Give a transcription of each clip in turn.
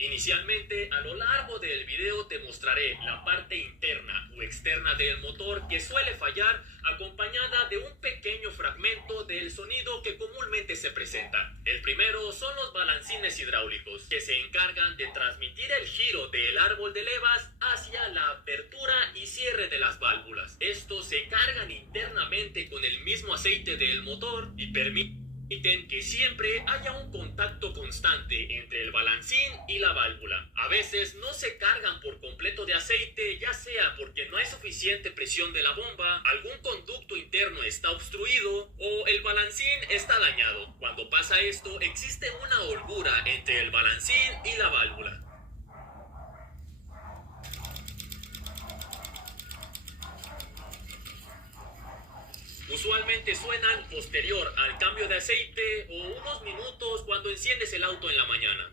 Inicialmente, a lo largo del video te mostraré la parte interna o externa del motor que suele fallar, acompañada de un pequeño fragmento del sonido que comúnmente se presenta. El primero son los balancines hidráulicos, que se encargan de transmitir el giro del árbol de levas hacia la apertura y cierre de las válvulas. Estos se cargan internamente con el mismo aceite del motor y permiten que siempre haya un contacto constante entre el balancín y la válvula. A veces no se cargan por completo de aceite, ya sea porque no hay suficiente presión de la bomba, algún conducto interno está obstruido o el balancín está dañado. Cuando pasa esto, existe una holgura entre el balancín y la válvula. Usualmente suenan posterior al cambio de aceite o unos minutos cuando enciendes el auto en la mañana.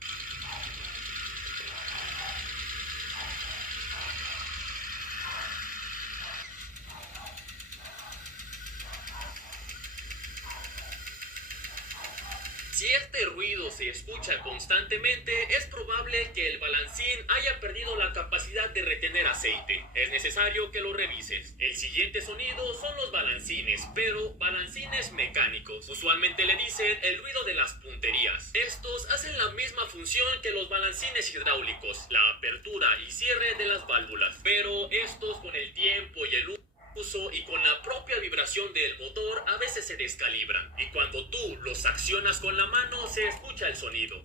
Si este ruido se escucha constantemente, es probable que el balancín haya perdido la capacidad de retener aceite. Es necesario que lo revises. El siguiente sonido son los balancines, pero balancines mecánicos. Usualmente le dicen el ruido de las punterías. Estos hacen la misma función que los balancines hidráulicos, la apertura y cierre de las válvulas. Pero estos, con el tiempo y el uso y con la propia vibración del motor, a veces se descalibran, y cuando tú los accionas con la mano se escucha el sonido.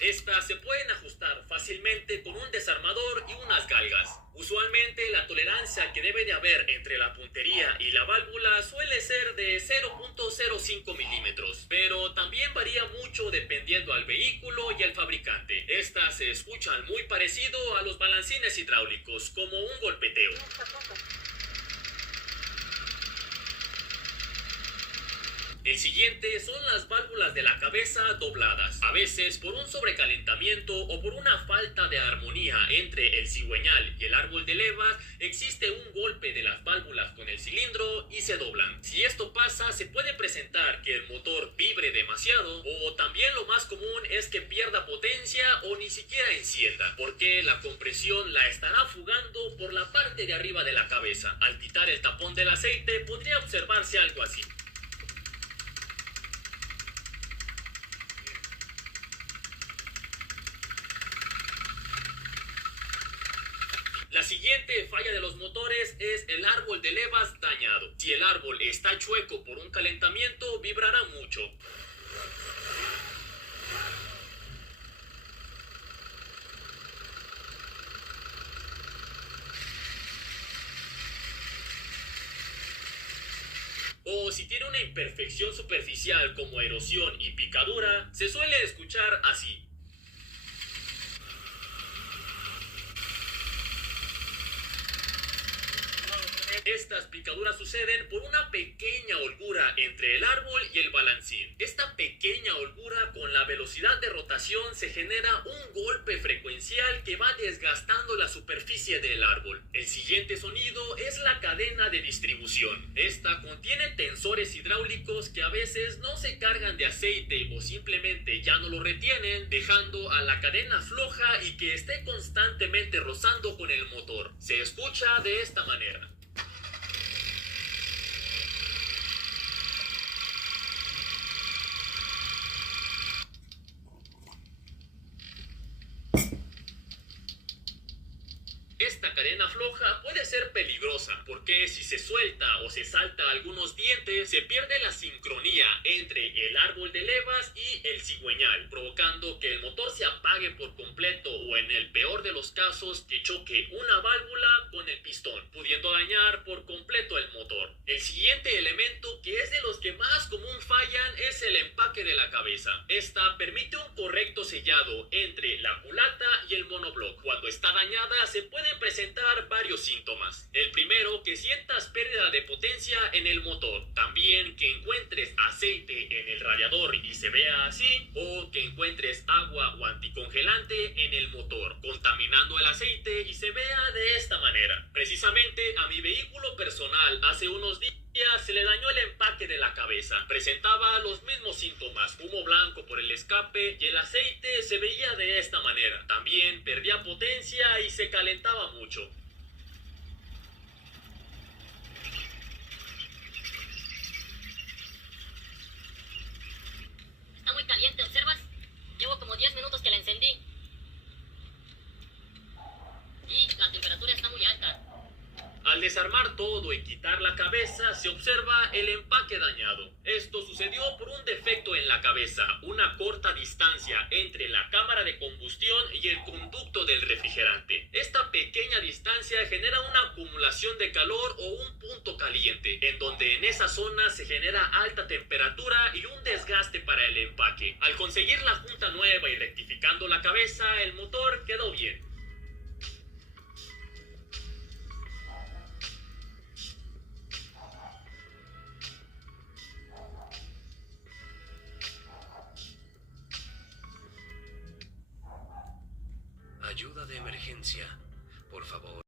Estas se pueden ajustar fácilmente con un desarmador y unas galgas. Usualmente la tolerancia que debe de haber entre la puntería y la válvula suele ser de 0.05 milímetros, pero también varía mucho dependiendo al vehículo y el fabricante. Estas se escuchan muy parecido a los balancines hidráulicos, como un golpeteo. El siguiente son las válvulas de la cabeza dobladas. A veces por un sobrecalentamiento o por una falta de armonía entre el cigüeñal y el árbol de levas, existe un golpe de las válvulas con el cilindro y se doblan. Si esto pasa, se puede presentar que el motor vibre demasiado, o también lo más común es que pierda potencia o ni siquiera encienda, porque la compresión la estará fugando por la parte de arriba de la cabeza. Al quitar el tapón del aceite podría observarse algo así. La siguiente falla de los motores es el árbol de levas dañado. Si el árbol está chueco por un calentamiento, vibrará mucho. O si tiene una imperfección superficial como erosión y picadura, se suele escuchar así. Estas picaduras suceden por una pequeña holgura entre el árbol y el balancín. Esta pequeña holgura, con la velocidad de rotación, se genera un golpe frecuencial que va desgastando la superficie del árbol. El siguiente sonido es la cadena de distribución. Esta contiene tensores hidráulicos que a veces no se cargan de aceite o simplemente ya no lo retienen, dejando a la cadena floja y que esté constantemente rozando con el motor. Se escucha de esta manera. Esta cadena floja puede ser peligrosa porque si se suelta o se salta algunos dientes, se pierde la sincronía entre el árbol de levas y el cigüeñal, provocando que el motor se apague por completo o, en el peor de los casos, que choque una válvula con el pistón, pudiendo dañar por completo el motor. El siguiente elemento, que es de los que más común fallan, es el empaque de la cabeza. Esta permite un correcto sellado entre la culata y el monobloc. Cuando está dañada, se pueden presentar varios síntomas. El primero, que sientas pérdida de potencia en el motor. También que encuentres aceite en el radiador y se vea así, o que encuentres agua o anticongelante en el motor, contaminando el aceite y se vea de esta manera. Precisamente a mi vehículo personal hace unos días se le dañó el empaque de la cabeza. Presentaba los mismos síntomas: humo blanco por el escape y el aceite se veía de esta manera. También perdía potencia y se calentaba mucho. Está muy caliente, ¿observas? Llevo como 10 minutos que la encendí. Y la temperatura está muy alta. Al desarmar todo y quitar la cabeza, se observa el empaque dañado. Esto sucedió por un defecto en la cabeza, una corta distancia entre la cámara de combustión y el conducto del refrigerante. Esta pequeña distancia genera una acumulación de calor o un punto caliente, en donde en esa zona se genera alta temperatura y un desgaste para el empaque. Al conseguir la junta nueva y rectificando la cabeza, el motor quedó bien. Ayuda de emergencia. Por favor.